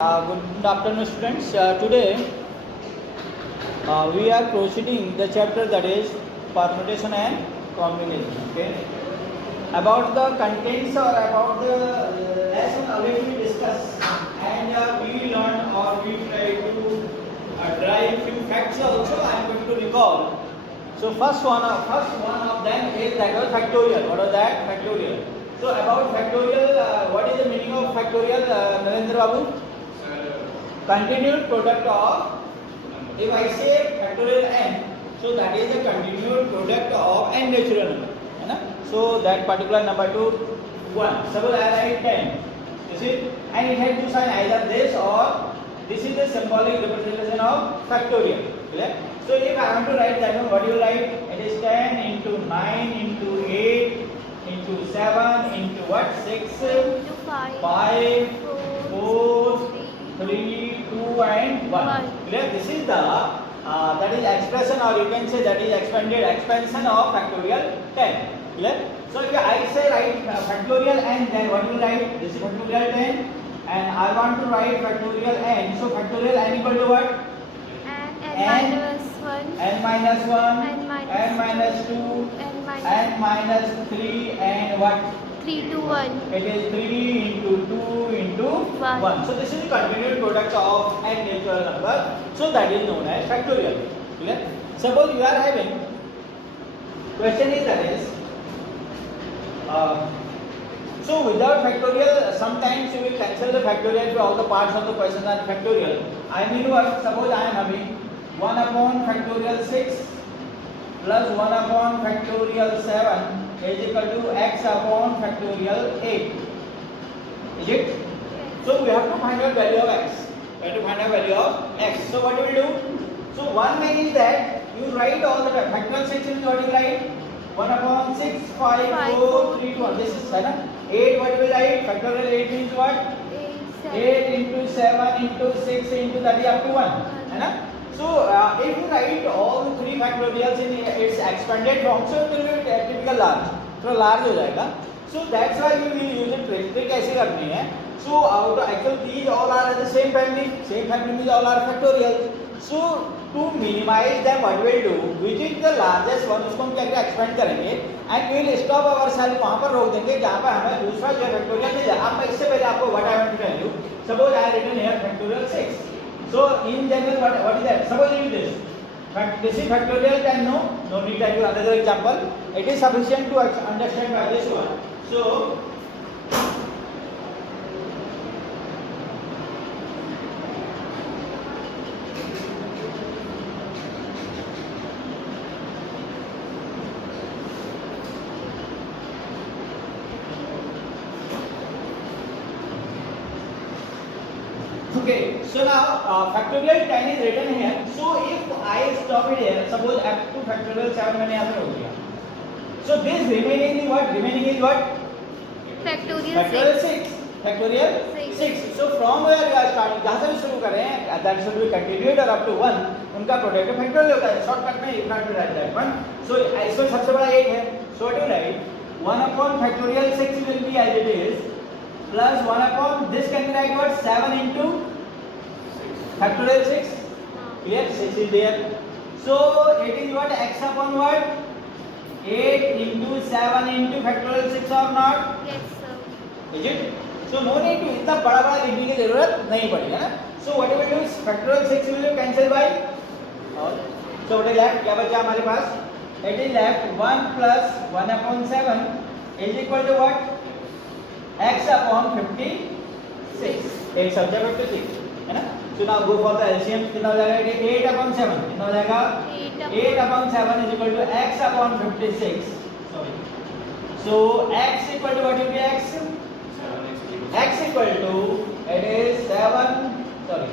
Good afternoon, students. Today we are proceeding the chapter that is permutation and combination. Okay. About the contents or about the lesson already we discussed, and we learned or we try to derive few facts also. I am going to recall. So first one of them is that was factorial. What was that? Factorial. So about factorial, what is the meaning of factorial, Narendra Babu? Continued product of, if I say factorial n, so that is the continued product of n natural number, है ना? So that particular number to 1. Suppose I write 10, you see, and it has to sign either this or this is the symbolic representation of factorial. Clear? So if I want to write that one, what do you write? It is 10 into 9 into 8 into 7 into what? 6, 5, 4, 3, 2 and 1. Clear? This is the that is expression, or you can say that is expansion of factorial 10. Clear? So if I say write factorial n, then what do you write? This is factorial 10 and I want to write factorial n. So factorial n equal to what? n minus 1, n minus 1, n minus 2, 2, n minus 3 and what? 3 to 1. It is 3 into 2 into 1. So this is the continued product of n natural number. So that is known as factorial. Clear? Suppose you are having question is that is so without factorial, sometimes you will cancel the factorial to all the parts of the question are factorial. I mean what? Suppose I am having 1 upon factorial 6 plus 1 upon factorial 7 is equal to x upon factorial 8. Is it? So we have to find out value of x. We have to find out value of x. So what do we do? So one way is that you write all the time. Factorial 6 is what you write? 1 upon 6, 5, 4, 3, 2, 1. This is 7. 8 what do we write? Factorial 8 means what? 8 into 7 into 6 into that is up to 1. So if you write all the three factorials in its expanded form, so it will be typical large. So large हो जाएगा. So that's why you will use it. Trick ऐसे करनी है. So out of actual these all are the same family. Same family means all are factorial. So to minimize them, what we will do? Which is the largest one? उसको हम क्या क्या expand करेंगे? And we will stop ourselves वहाँ पर रोक देंगे जहाँ पर हमें दूसरा जो factorial मिल जाए. अब मैं इससे पहले आपको what I want to tell you. Suppose I have written here factorial 6. So in general, what is that? Suppose you this. This is factorial 10. No need to tell you another example. It is sufficient to understand by this one. So okay, so now factorial 10 is written here. So if I stop it here, suppose up to factorial 7 मैंने यहाँ पे रोक दिया. So this remaining is what? Remaining is what? Factorial 6. Factorial 6. 6. So from where you are starting, जहाँ से भी शुरू कर रहे हैं, that should be continued or up to 1. उनका प्रोडक्ट factorial होता है. Shortcut में you can't write that one. So इसमें सबसे बड़ा 8 है. So what do you write? 1 upon factorial 6 will be as it is plus 1 upon this can be write what? 7 into factorial 6. Clear? 6 is there. So it is what? X upon what? 8 into 7 into factorial 6 or not? Yes, sir. Is it? So no need to इतना बड़ा बड़ा लिखने की जरूरत नहीं पड़ेगा ना. So what we do is factorial 6 will be cancelled by और so what is left? क्या बचा हमारे पास? It is left 1 plus 1 upon 7 is equal to what? X upon 56. एक सब्जेक्ट 56 है ना. So now go for the LCM. कितना हो जाएगा? 8 upon 7 कितना हो जाएगा? 8 upon 7 is equal to x upon 56. Sorry. So x equal to what will be x? X equal to it is 7. Sorry.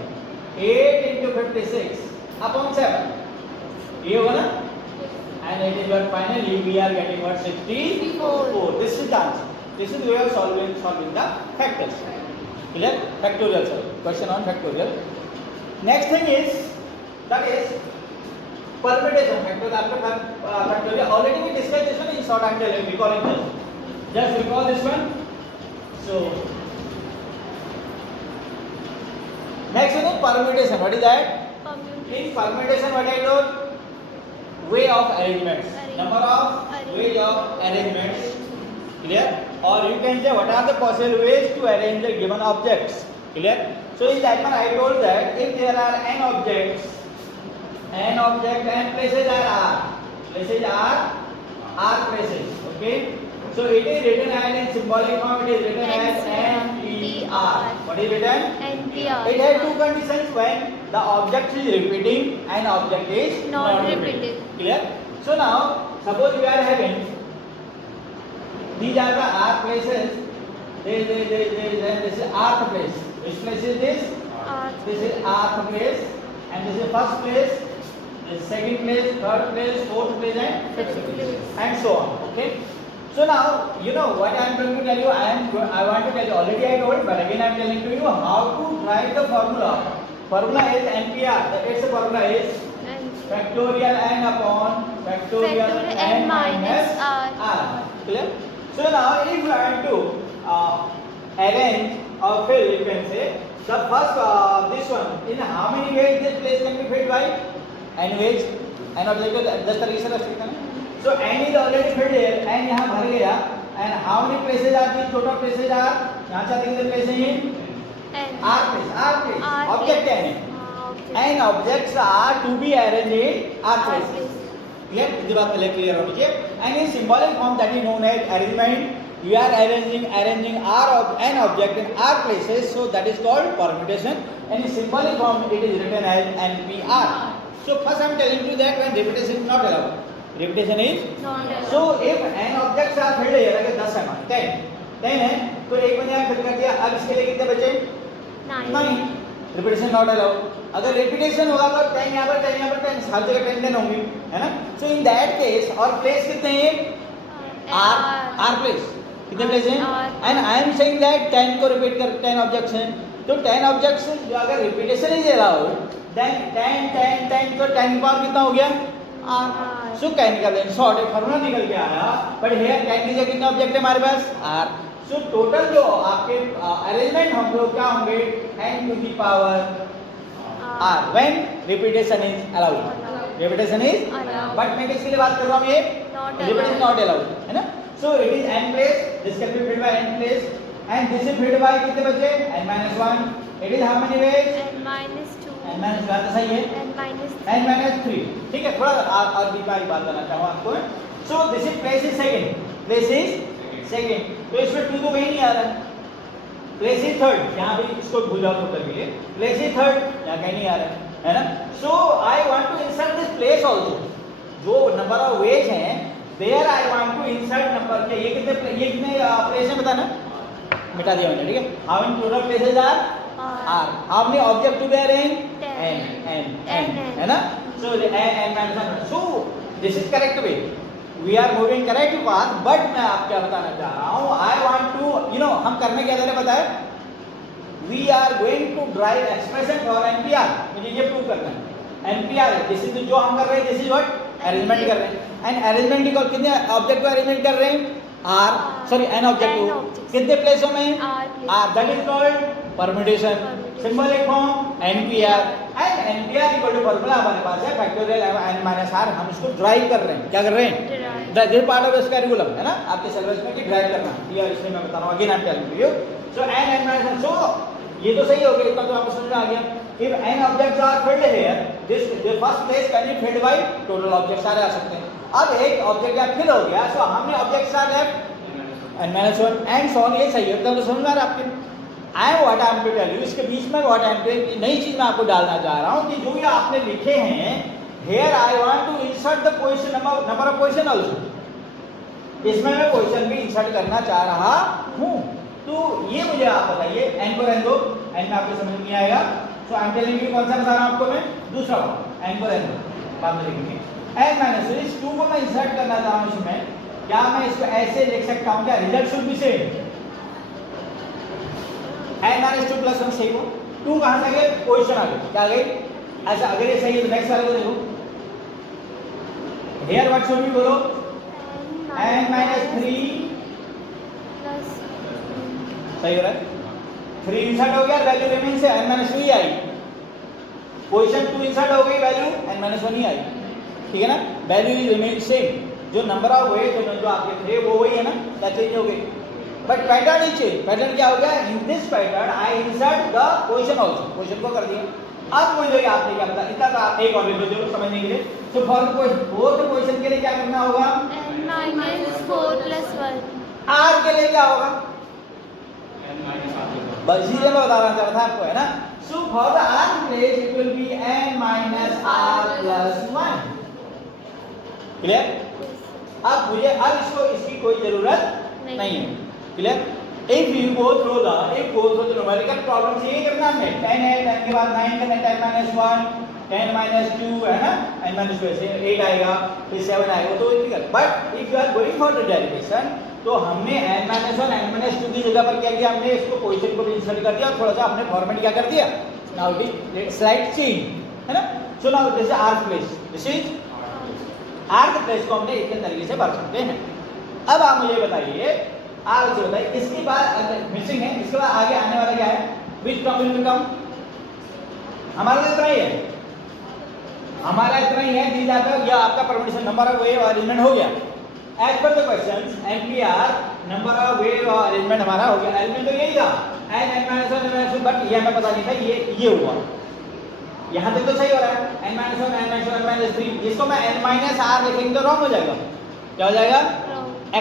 8 into 56 upon 7. ये होगा ना? And it is what finally we are getting what 64. This is the answer. This is the way of solving the factors. Clear? Factorial solve. Question on factorial. Next thing is that is permutation. Factorial. Already we discussed this one in short. I am telling you, recalling this. Just recall this one. So Next is permutation. What is that? Permutation. In permutation, what I do? Way of arrangements. Number of way of arrangements. Clear? Or you can say what are the possible ways to arrange the given objects. Clear? So in that one I told that if there are n objects and places are r. Places are r places. Okay? So it is written as in symbolic form. It is written as NPR. What is written? NPR. It has two conditions when the object is repeating and object is Not repeating. Clear? So now suppose we are having these are the r places. This is rth place. Which place is this? This is rth place, and this is first place, this is second place, third place, fourth place, and fifth place, and so on. Okay. So now you know what I am going to tell you. I want to tell you. Already I told, but again I am telling to you how to write the formula. Formula is NPR. Its formula is factorial n upon factorial n minus r. Clear? So now if you want to arrange or fill, you can say the first this one in how many ways this place can be filled by n ways. n object 10 तरीके से रख सकते हैं. So n is already filled here, n यहाँ भर गया, and how many places are these? Total places are यहाँ से कितने places हैं? r place. Object n. And objects are to be arranged in r places. Clear? इस बात पहले clear होनी चाहिए. And in symbolic form that is known as arrangement, we are arranging n object in r places, so that is called permutation. And in symbolic form it is written as NPR. So first I am telling you that when repetition is not allowed. Repetition is not allowed. So if n objects are filled here, अगर 10 है 10 है तो एक बंदे ने fill कर दिया. अब इसके लिए कितने बचे? 9. Repetition not allowed. अगर repetition होगा तो 10 यहाँ पर 10 हर जगह 10 होंगे, है ना? So in that case और place कितने हैं? r place. कितने place हैं? And I am saying that 10 को repeat कर 10 objects हैं. तो 10 objects जो अगर repetition is allowed, then 10 तो 10 पावर कितना हो गया? r. So क्या निकल गया? शॉर्ट एक फॉर्मूला निकल के आया. But here 10 की जगह कितने ऑब्जेक्ट है हमारे पास? r. So टोटल जो आपके अरेंजमेंट होंगे क्या होंगे? n to the power r when repetition is allowed. Repetition is allowed. But मैं किसके लिए बात कर रहा हूँ ये? Repetition not allowed, है ना? So it is n place. This can be filled by n place, and this is filled by कितने बचे? n minus 1. It is how many ways? n minus 2. n minus 1 तो सही है. n minus 3. n minus 3. ठीक है, थोड़ा और भी बात बताना चाहूँ आपको. So this is place is second. Place is second. तो इसमें 2 तो कहीं नहीं आ रहा है. Place is third. यहाँ भी इसको भूल जाओ तो कर लिए. Place is third. यहाँ कहीं नहीं आ रहा है ना? So I want to insert this place also. जो number of ways हैं, there I want to insert number के ये कितने place हैं बताना? मिटा दिया मैंने, ठीक है? How many total places are? R. How many objects to be arranged? N. है ना? So the n minus 1. So this is correct way. We are moving correct path, but मैं आप क्या बताना चाह रहा हूँ? I want to, हम करने क्या दे रहे बताए? We are going to drive expression for NPR. मुझे ये प्रूव करना है. NPR this is जो हम कर रहे हैं, this is what arrangement कर रहे हैं. And arrangement को कितने ऑब्जेक्ट को अरेंजमेंट कर रहे हैं? n ऑब्जेक्ट को कितने प्लेसों में? r. That is called permutation. Symbolic form NPR. And NPR equal to formula हमारे पास है factorial n minus r. हम इसको ड्राइव कर रहे हैं. क्या कर रहे हैं? This is part of this curriculum, है ना? आपके सिलेबस में कि ड्राइव करना. ये इसलिए मैं बता रहा हूँ. Again I am telling you. So n minus 1. So ये तो सही हो गया, इतना तो आपको समझ में आ गया. If n objects are filled here, the first place can be filled by total objects सारे आ सकते हैं. अब एक ऑब्जेक्ट या फिल हो गया, so how many objects are left? n minus 1 and so on. ये सही है, तो समझ में आ रहा है आपके? I am what I am to tell you. इसके बीच में what I am to नई चीज मैं आपको डालना चाह रहा हूँ कि जो ये आपने लिखे हैं, here I want to insert the position number of position also. इसमें मैं पोजीशन भी इंसर्ट करना चाह रहा हूँ. तो ये मुझे आप बताइए, n को रहने दो, n में आपको समझ नहीं आएगा. सो आई एम टेलिंग यू कौन सा बता रहा हूँ आपको मैं? दूसरा वाला. n को रहने दो, बाद में लिखेंगे. n माइनस इस 2 को मैं इंसर्ट करना चाह रहा हूँ इसमें. क्या मैं इसको ऐसे लिख सकता हूँ? क्या result should be same? n minus 2 plus 1 सही हो. 2 कहाँ से आ गया? पोजीशन आ गई. क्या आ गई? ऐसा अगर ये सही है तो नेक्स्ट वाले को देखो. हियर व्हाट शुड बी बोलो? n minus 3 plus सही हो रहा है. 3 इंसर्ट हो गया, वैल्यू रिमेन से n minus 3 आई. पोजीशन 2 इंसर्ट हो गई, वैल्यू n-1 ही आई, ठीक है ना, वैल्यू इज रिमेन सेम, जो नंबर ऑफ वेज जो आपके थे वो वही है ना, क्या चेंज हो गई, but pattern is change, pattern क्या हो गया, in this pattern I insert the position also, position को कर दिया। अब मुझे आपने क्या पता, इतना का एक और ले लो समझने के लिए, तो फॉर फोर्थ पोजीशन के लिए क्या करना होगा, n-4 + 1 r के लिए क्या होगा, बस इसी में बता रहा था आपको, है ना, so for the r place it will be n - r + 1, clear. अब मुझे अब इसकी कोई जरूरत नहीं है, clear. If you go through the numerical problems, ये करना है 10 है, 10 के बाद 9 करना है, 10 - 1 10 - 2 है ना, n - 2 से 8 आएगा, फिर 7 आएगा, तो इतनी कर। But if you are going for the derivation, तो हमने n - 1 n - 2 की जगह पर क्या किया, हमने इसको पोजीशन को भी इंसर्ट कर दिया और थोड़ा सा हमने फॉर्मेट क्या कर दिया, नाउ इट स्लाइड चेंज, है ना। So now this is r place, this is r place को हमने इतने तरीके से भर सकते हैं। अब आप मुझे बताइए, आगे से बताइए, इसके बाद मिसिंग है, इसके बाद आगे आने वाला क्या है, विच टर्म विल बिकम, हमारा तो इतना ही है, हमारा इतना ही है, दी जाता है, या आपका permutation number of wave arrangement हो गया, as per the questions NPR number of wave arrangement हमारा हो गया, एलिमेंट तो यही था n-1 बट ये हमें पता नहीं था, ये हुआ, यहाँ तक तो सही हो रहा है, n-1 n-2 n-3, इसको मैं n-r लिखेंगे तो रॉन्ग हो जाएगा, क्या हो जाएगा,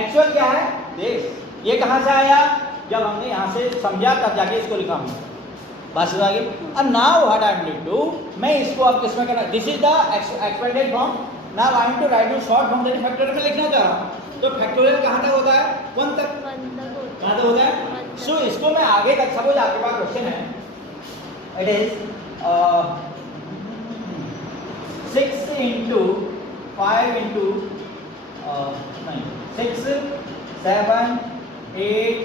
एक्चुअल क्या है, देख ये कहाँ से आया, जब हमने यहाँ से समझा तब जाके इसको लिखा हमने, बात समझ आ गई। अब now what I am going to, मैं इसको अब किसमें करना, this is the expanded form, now I am to write short form, that factorial में लिखना चाह रहा हूँ, तो फैक्टोरियल कहाँ तक होता है, 1 तक, कहाँ तक होता है, सो इसको मैं आगे तक, सपोज आपके पास क्वेश्चन है, इट इज 6 × 5 × 6 7 8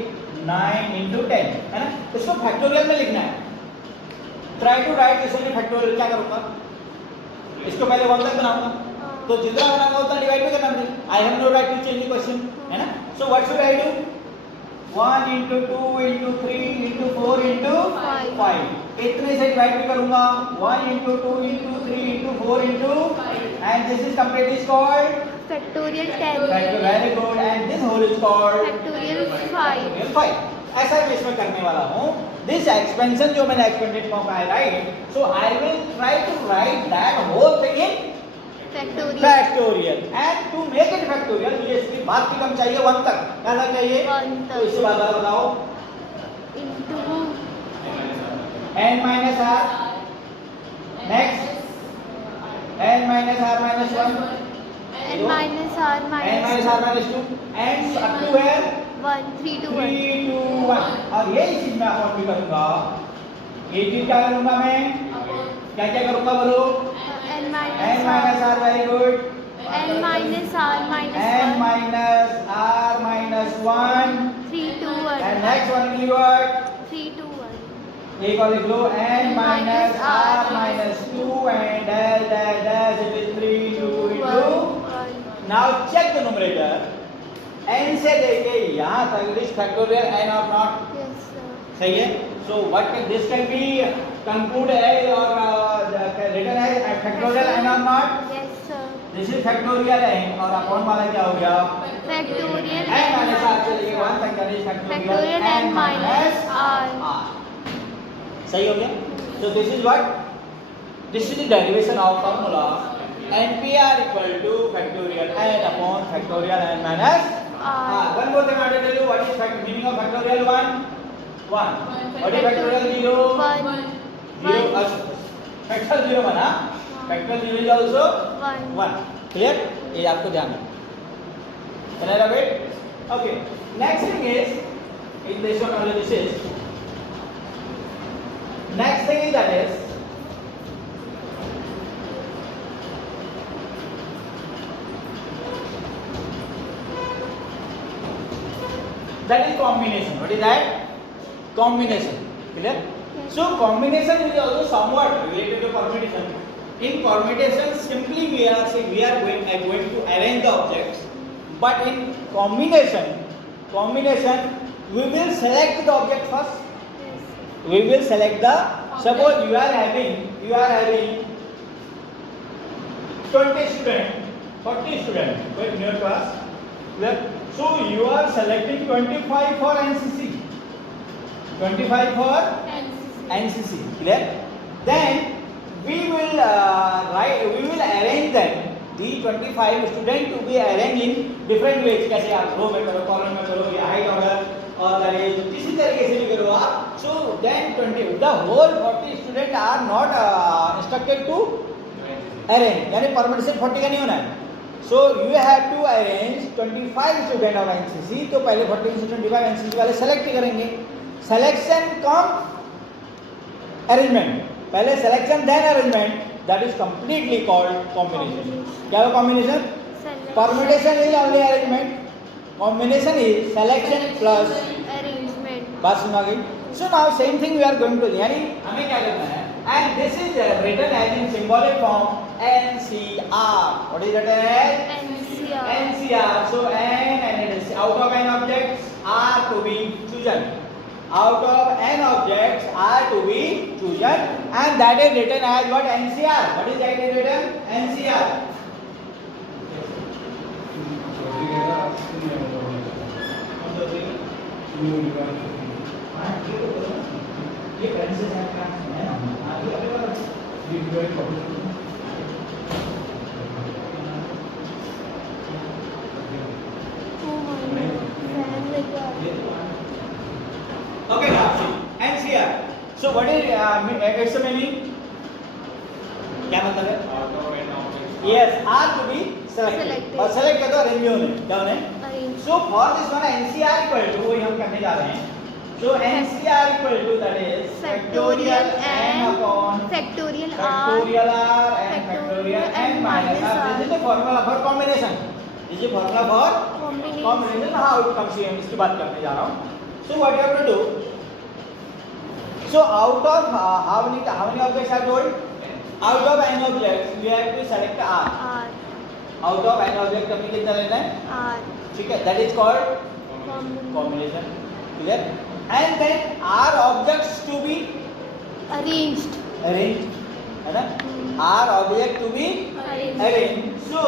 9 × 10, है ना, इसको फैक्टोरियल में लिखना है, try to write this in factorial, क्या करूंगा, इसको पहले 1 तक बनाऊंगा, तो जितना बनाऊंगा उतना डिवाइड भी करना मुझे, I have no right to change the question, है ना, so what should I do, 1 × 2 × 3 × 4 × 5, इतने से डिवाइड भी करूंगा, 1 × 2 × 3 × 4 × and this is complete is called factorial 10 very good, and this whole is called factorial 5 factorial 5, ऐसा मैं इसमें करने वाला हूँ, this expansion जो मैंने expanded form I write, so I will try to write that whole thing in factorial, and to make it factorial मुझे इसकी बात की कम चाहिए 1 तक, क्या तक चाहिए, 1 तक, तो इससे बात बताओ, into n - r, next n - r - 1, n - r - 1 n - r - 2, and up to where 1 3 to 1 3 2 1, और यही चीज मैं आपको भी करूंगा, ये चीज क्या करूंगा मैं, क्या क्या करूंगा बोलो, n - n - r, very good, n - r - 1 n - r - 1, 3 to 1 and next one will be what, 3 to 1 एक और लिख लो, n - r - 2 and dash it is 3 2 into, 1 now check the numerator, n से लेके यहाँ तक this factorial n or not, yes sir, सही है, so what can this can be conclude as or written as factorial n or not, yes sir, this is factorial n और upon वाला क्या हो गया, factorial n माइनस r से लेके 1 तक का factorial n minus r, सही हो गया, so this is what, this is the derivation of formula NPR equal to factorial n upon factorial n minus r. One more thing I want to tell you, what is meaning of factorial 1? 1. What is factorial 0? 1 0. Factorial 0 बना, factorial 0 is also 1. Clear? ये आपको ध्यान रखना। Can I have it? Okay. Next thing is, in this one only this is. Next thing is that is. That is combination. What is that? Combination. Clear? Yes. So combination is also somewhat related to permutation. In permutation, simply we are going to arrange the objects. But in combination, we will select the object first. yes sir, We will select the Suppose you are having 20 students, 40 students going in your class. Clear? So you are selecting 25 for NCC, 25 for NCC. Clear? Then we will arrange them. The 25 students to be arranged in different ways. कैसे आप रो में करो, column में करो, या height order और arrange किसी तरीके से भी करो आप. So then 20, the whole 40 students are not instructed to arrange. यानी permutation 40 का नहीं होना है. So you have to arrange 25 students of NCC. तो पहले 40 student डिवाइड NCC वाले select करेंगे. Selection come arrangement. पहले selection then arrangement. That is completely called combination. क्या है combination? Permutation is only arrangement. Combination is selection plus arrangement. बात सुना गई? So now same thing we are going to do. यानी हमें क्या करना है? And this is written as in symbolic form NCR. What is written as? NCR. NCR. So N and it is out of N objects are to be chosen. Out of N objects are to be chosen, and that is written as what? NCR. What is that is written? NCR. ये current से क्या है ना? आगे अभी Oh my God. Fan like that. Okay, now see NCR. So what is its meaning? क्या मतलब है? Yes, are to be selected. और select कर दो arrange होने. क्या होने? Arrange. So for this one NCR equal to वही हम करने जा रहे हैं. So NCR equal to that is factorial n upon factorial r factorial r and factorial n minus r. This is the formula for combination. This is formula for combination. How it comes here? इसकी बात करने जा रहा हूँ. So what you have to do? So out of how many objects are told? Out of n objects, you have to select r. r Out of n objects, हमें कितना लेना है? r ठीक है. That is called combination. Clear? And then r objects to be arranged. है ना? R object to be arranged. So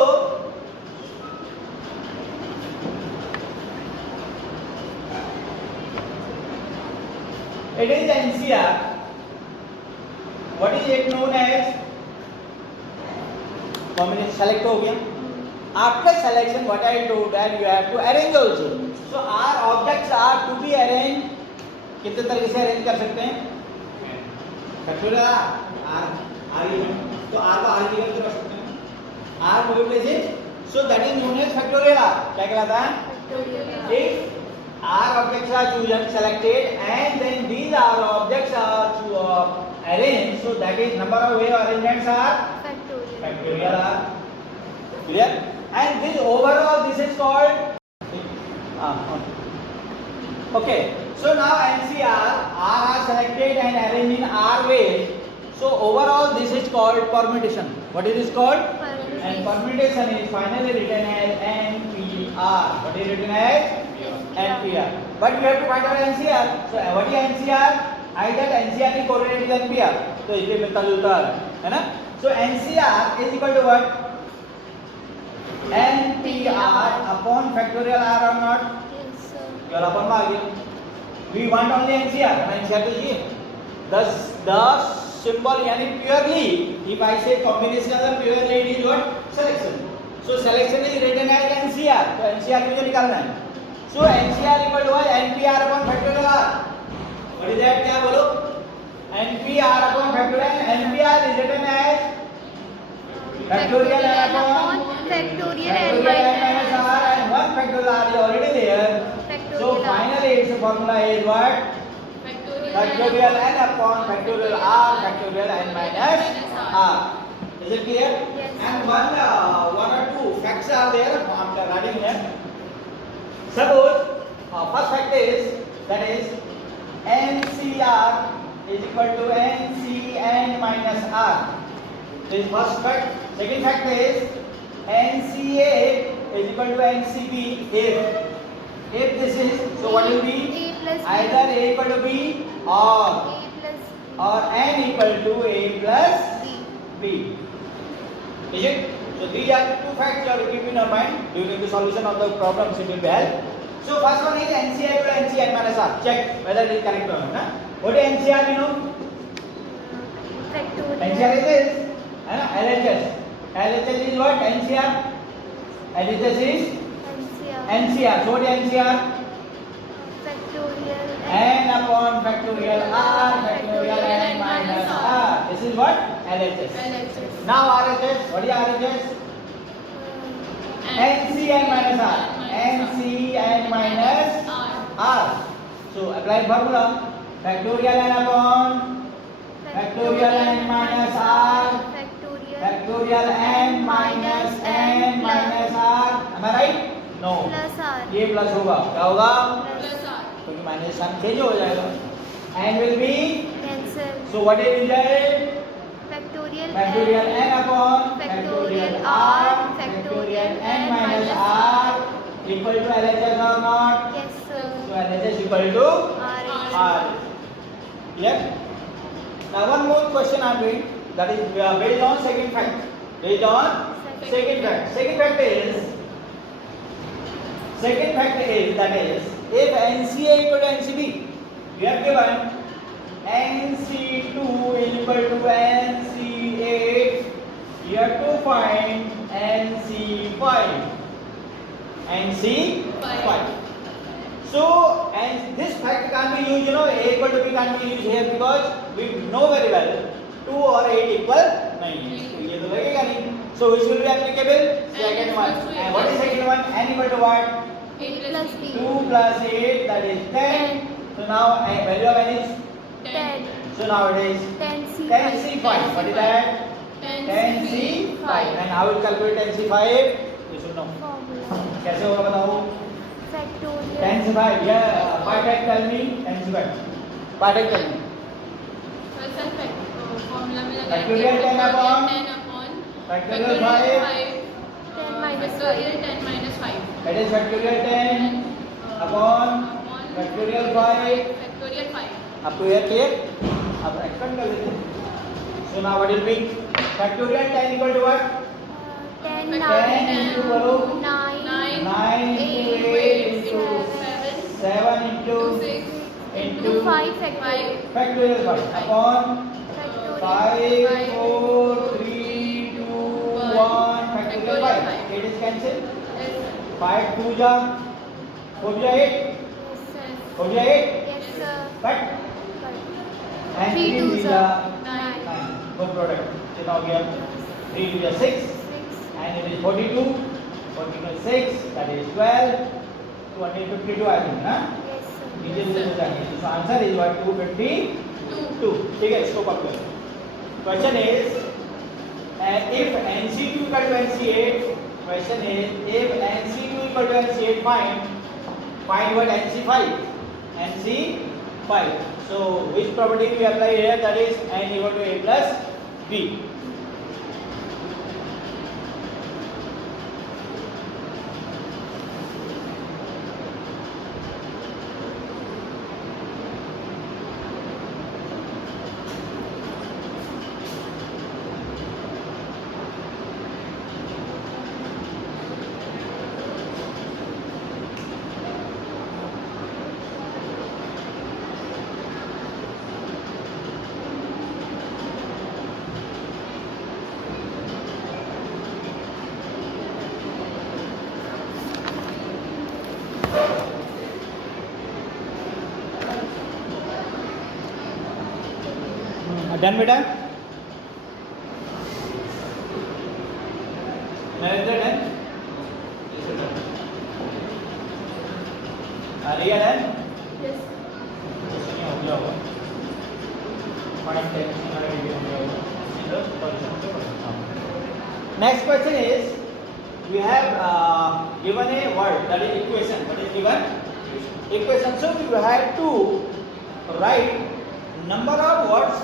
it is NCR. What is it known as? Combination. Select हो गया. After selection, what I do that you have to arrange also. So R objects are to be arranged. कितने तरीके से arrange कर सकते हैं? Factorial R argument. तो R को R की जगह रख सकते हैं. R को replace it. So that is known as factorial R. क्या कहलाता है? If R objects are chosen, selected, and then these R objects are arranged. So that is number of way arrangements are factorial R. Clear? And this overall this is called. Okay. So now NCR R are selected and arranged in R ways. So overall this is called permutation. What is this called? And permutation is finally written as NPR. What is written as? NPR. But you have to find out NCR. So what is NCR? Either NCR is correlated with NPR. So इसलिए मिलता जुलता है ना? So NCR is equal to what? NPR upon factorial R or not? Yes, sir. केवल अपन में आ गया. We want only NCR. NCR तो ये. The symbol यानी purely. If I say combination of the purely it is what? Selection. So selection is written as NCR. तो NCR मुझे निकालना है. So NCR equal to what? NPR upon factorial R. What is that? क्या बोलो? NPR upon factorial. NPR is written as factorial n upon factorial n minus r, and one factorial r is already there. So Factorial R. finally its formula is what? Factorial n upon factorial r factorial n minus r. Is it clear? Yes. And one or two facts are there. After writing here. Suppose first fact is that is NCR is equal to NCN minus R. This is first fact. Second fact is NCA is equal to NCB if this is, so what will be? A plus B. Either A equal to B or A plus or n equal to a plus B. b. Is it? So these are the two facts you have to keep in your mind during the solution of the problems. It will be help. So first one is NCR equal to NCn minus r. Check whether it is correct or not. What is NCR? You know? Factorial. NCR is this. LHS. LHS is what? NCR. LHS is NCR. NCR. So what is NCR? Factorial. N upon factorial r factorial n minus r. This is what? LHS. LHS. Now RHS. What is RHS? NCn minus r. NCn minus r. So apply formula. Factorial n upon factorial n minus r factorial n minus r. Am I right? No. Plus r. ये plus होगा. क्या होगा? Plus R. क्योंकि minus sign change हो जाएगा. n will be. Cancel. So what is result? Factorial Factorial n upon factorial factorial r r factorial n minus r equal to LHS or not? Yes sir. So LHS equal to R. r. Clear? Now one more question I am doing, that is based on second fact. Based on second fact. Second fact is that is if NCA equal to NCB, we have given NC2 is equal to NC8. You have to find NC5. NC5. So, and this fact can't be used, A equal to B can't be used here because we know very well 2 or 8 equal 9. So, ये तो लगेगा नहीं. So, which will be applicable? Second one. And what is second one? N equal to what? 8 plus B. 2 plus 8, that is 10. So, now value of n is 10. so now it is 10C. 10C5. What is that? 10C5. And how will calculate 10C5? You should know. Formula. कैसे होगा बताओ? Factorial. 10C5. Yeah. Part tell me 10C5. Part tell me. Formula में लगा Factorial 10 upon factorial factorial 5. 10 minus 5. factorial 10 minus 5 That is factorial 10 upon factorial 5. factorial 5 Up to here clear? अब expand कर लेते हैं. So now what will be? Factorial 10 equal to what? 10 10 into बोलो 9 9 into 8 into 7 into 6 into 5 factorial. factorial 5 upon Factorial. 5 4 3 2 1 factorial 5. 8 is cancelled. 5 2 जा 4 जा 8 Yes sir. हो गया 8 Yes sir. but But and 3 3 2s जा are 9 9 good product. कितना हो गया 3 2 जा 6 6. and it is 42 6 that is 12 252 I think ना Yes sir. नीचे से तो जाएंगे. So answer is what 252. ठीक है इसको पकड़ लो. Question is if NC2 equal to NC8. Question is if NC2 equal to NC8 find what NC5. NC5. So which property we apply here, that is n equal to a plus b. Done बेटा? Narendra done? Riya done? yes नहीं हो गया होगा. Point tension वाला video हो गया होगा. Next question is we have given a word, that is equation. What is given? Equation. So you have to write number of words.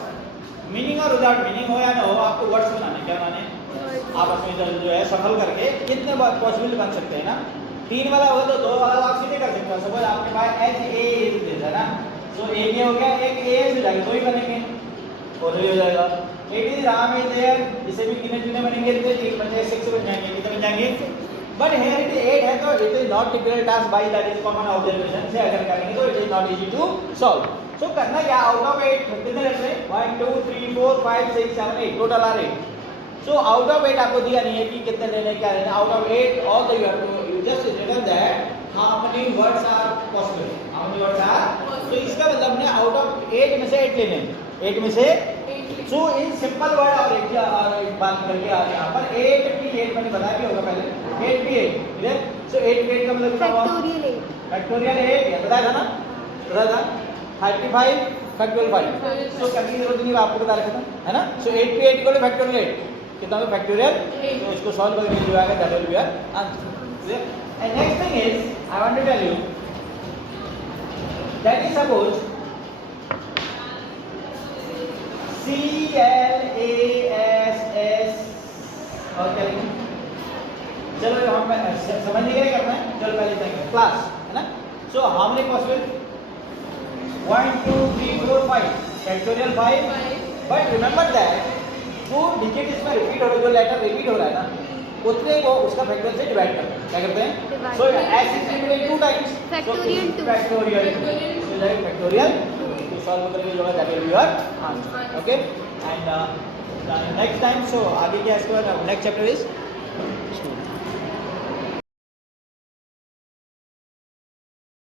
Meaning और without meaning हो या ना हो, आपको वर्ड्स बनाने. क्या बनाने? आपस में जो है सफल करके कितने पॉसिबल बन सकते हैं ना. 3 वाला हो तो 2 वाला आप सीधे कर सकते हो. सपोज आपके पास एच ए इज दिस है ना. सो एक ये हो गया, एक ए से जाके 2 ही बनेंगे. और ये हो जाएगा 8 is Ram is there, इसे भी गिने चुने बनेंगे तो 3 बन जाएंगे 6 बन जाएंगे कितने बन जाएंगे बट here it is 8 है तो it is not difficult task by that is common observation से अगर करेंगे तो it is not easy to solve. So करना क्या आउट ऑफ 8 कितने लेने 1 2 3 4 5 6 7 8 total are 8. So out of 8 आपको दिया नहीं है कि कितने लेने क्या लेने out of 8 all the you just written that how many words are possible how many words are तो इसका मतलब हमने out of 8 में से 8 लेने 8 में से so in simple word और एक बात करके आ यहाँ पर 8 की 8 मैंने बताया भी होगा पहले 8 की 8 ठीक है so 8 की 8 का मतलब क्या हुआ फैक्टोरियल 8 ये बताया था ना बताया था 35 फैक्टोरियल 5 so करने की जरूरत नहीं आपको बता रखा था है ना so 8 की 8 इक्वल फैक्टोरियल 8 कितना है फैक्टोरियल तो इसको सॉल्व करके जो आएगा that will be our answer and next thing is I want to tell you that is suppose CLASS और क्या लिखें चलो हम समझने के लिए करना है चलो पहले देखेंगे क्लास है ना so how many possible 1 2 3 4 5 factorial 5 but remember that जो डिजिट इसमें रिपीट हो रहा है जो लेटर रिपीट हो रहा है ना उतने को उसका फैक्टोरियल से डिवाइड करते हैं क्या करते हैं सो s is repeated 2 times Factorial two. Factorial so that factorial to solve करके जो है that will be your answer okay and next time so आगे क्या इसके बाद नेक्स्ट चैप्टर इज